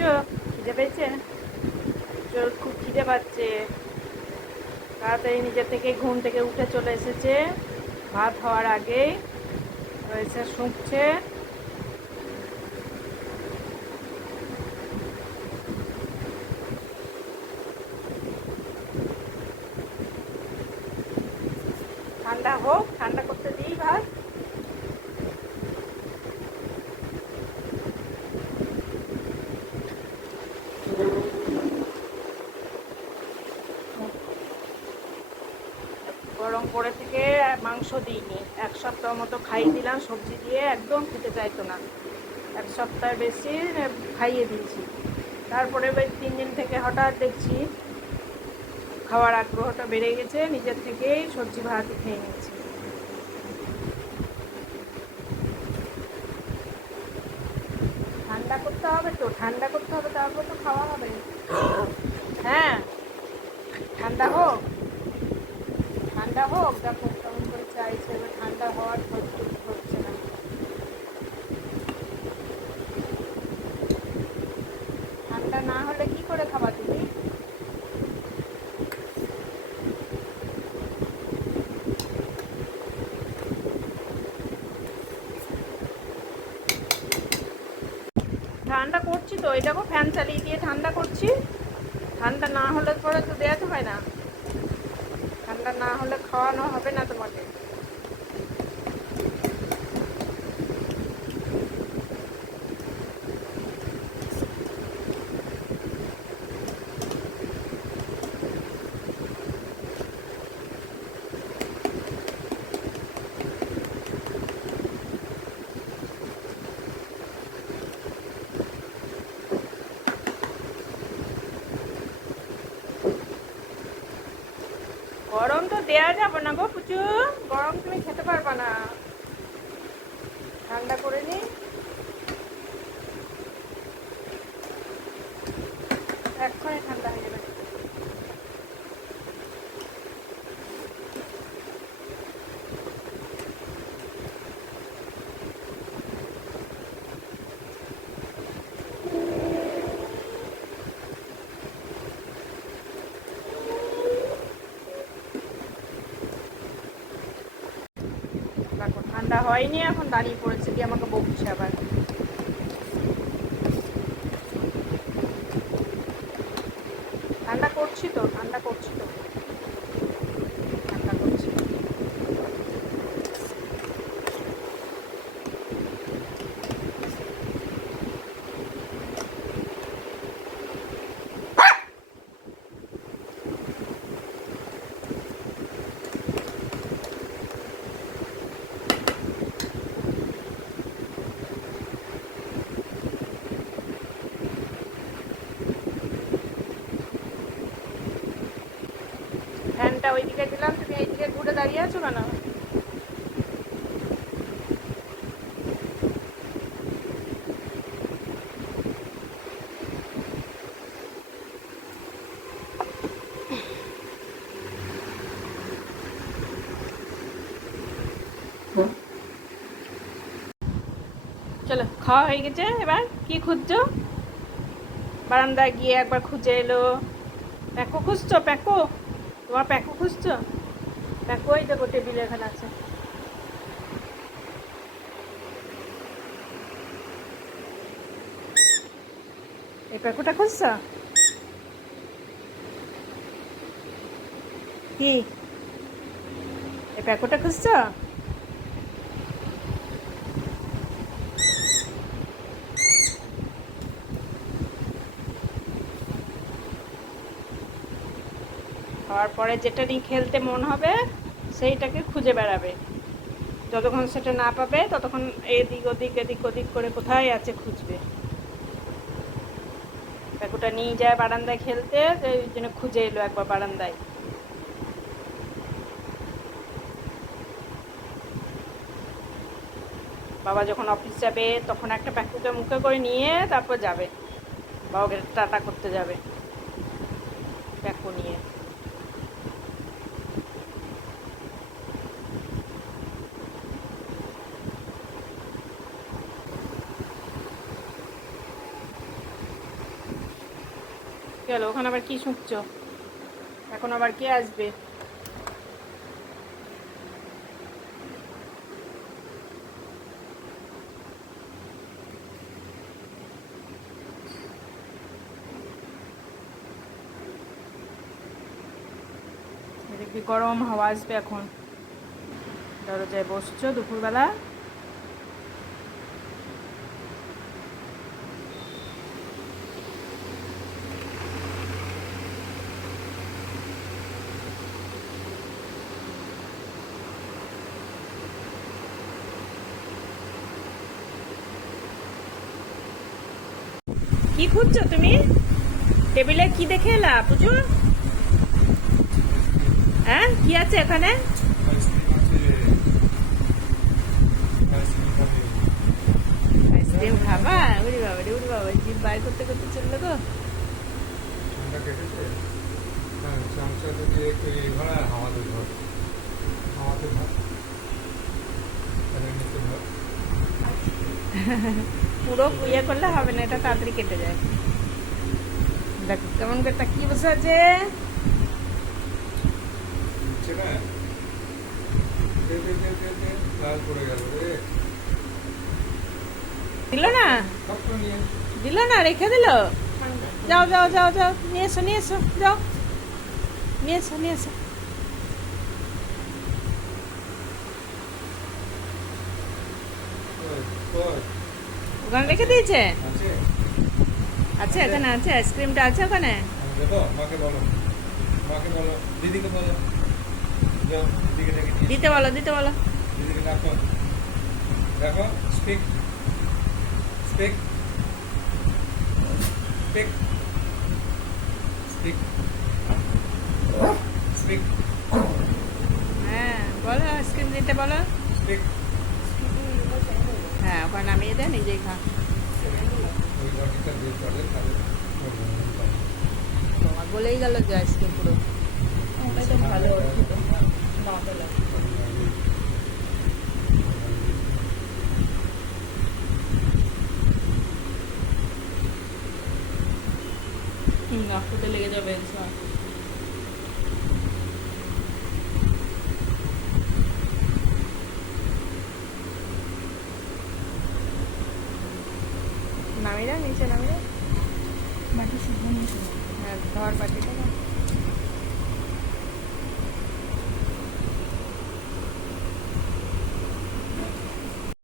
পুচো খিদে পেয়েছে? চোর খুব খিদে পাচ্ছে। তাড়াতাড়ি নিজের থেকে ঘুম থেকে উঠে চলে এসেছে। ভাত হওয়ার আগেই এসে শুঁকছে। ঠান্ডা হোক, ঠান্ডা করতে দিই ভাত। গরম পড়ে থেকে মাংস দিইনি। এক সপ্তাহ মতো খাইয়ে দিলাম, সবজি দিয়ে একদম খেতে চাইতো না। এক সপ্তাহ বেশি খাইয়ে দিয়েছি। তারপরে তিন দিন থেকে হঠাৎ দেখছি খাওয়ার আগ্রহটা বেড়ে গেছে, নিজের থেকেই সবজি ভাতই খেয়ে নিয়েছি। ঠান্ডা করতে হবে তো, ঠান্ডা করতে হবে, তারপর তো খাওয়া হবে। হ্যাঁ ঠান্ডা হোক। ঠান্ডা হোক, দেখো কেমন করে চাইছে, এবার ঠান্ডা হওয়ার হচ্ছে না। ঠান্ডা না হলে কি করে খাবা তুমি ঠান্ডা করছি তো দেখো ফ্যান চালিয়ে দিয়ে ঠান্ডা করছি। ঠান্ডা না হলে পরে তো দেওয়া হয় না। ঠান্ডা না হলে খাওয়ানো হবে না তোমাকে গরম তো দেয়া যাবে না গো পুচু। গরম তুমি খেতে পারবা না। ঠান্ডা করে নি। এক্ষণে ঠান্ডা হয়ে যাবে দেখো ঠান্ডা হয়নি এখন দাঁড়িয়ে পড়েছে। দিয়ে আমাকে বকছে আবার। ঠান্ডা করছি তো ঠান্ডা করছি তো ঠান্ডা করছি ফ্যানটা ওইদিকে দিলাম তুমি এইদিকে ঘুরে দাঁড়িয়ে আছো কেন? চলো, খাওয়া হয়ে গেছে, এবার কি খুঁজছো? বারান্দায় গিয়ে একবার খুঁজে এলো। প্যাকো খুঁজছো, প্যাকো? তোমার প্যাকো খুঁজছো? প্যাকো এই দেখো টেবিল এখানে আছে। এই প্যাকোটা খুঁজছো? কি? এই প্যাকোটা খুঁজছো? খাওয়ার পরে যেটা নিয়ে খেলতে মন হবে, সেইটাকে খুঁজে বেড়াবে। যতক্ষণ সেটা না পাবে, ততক্ষণ এদিক ওদিক এদিক ওদিক করে কোথায় আছে খুঁজবে। কাকুটা নিয়ে যায় বারান্দায় খেলতে ওই জন্য খুঁজে এলো একবার বারান্দায়। বাবা যখন অফিস যাবে, তখন একটা প্যাকুকে মুখে করে নিয়ে তারপর যাবে। বাবাকে টাটা করতে যাবে। প্যাকু নিয়ে। গেল, ওখানে আবার কি শুঁকছো? এখন আবার কে আসবে? দেখবি গরম হাওয়া আসবে এখন। দরজায় বসছো দুপুরবেলা? কি খুঁজছো তুমি? টেবিলে কি দেখে এলা পুজো? হ্যাঁ কি আছে এখানে? আইসক্রিম খাবা? উড়ি বাবা উড়ি বাবা জিভ বার করতে করতে চলল গো। পুরো ইয়ে করলে হবে না এটা তাড়াতাড়ি কেটে যায়। দেখ কেমন করে তাকিয়ে বসে আছে দিল না? দিল না রেখে দিল? যাও যাও যাও যাও নিয়ে এসো নিয়ে এসো যাও। নিয়ে এসো নিয়ে এসো। কই? ওখানে রেখে দিয়েছে? আছে এখানে আছে আইসক্রিমটা আছে ওখানে? দিতে বলো দিতে বলো। দেখো speak speak speak speak speak হ্যাঁ বলো আইসক্রিম দিতে বলো। স্পিক হ্যাঁ নামিয়ে নিজেই দিয়ে তাহলে তোমার বলেই গেল যে আইসক্রিম পুরো। হুম নাকুতে লেগে যাবে নামিয়ে দাও নিচে নামিয়ে দাও হ্যাঁ ধর বাটিটা।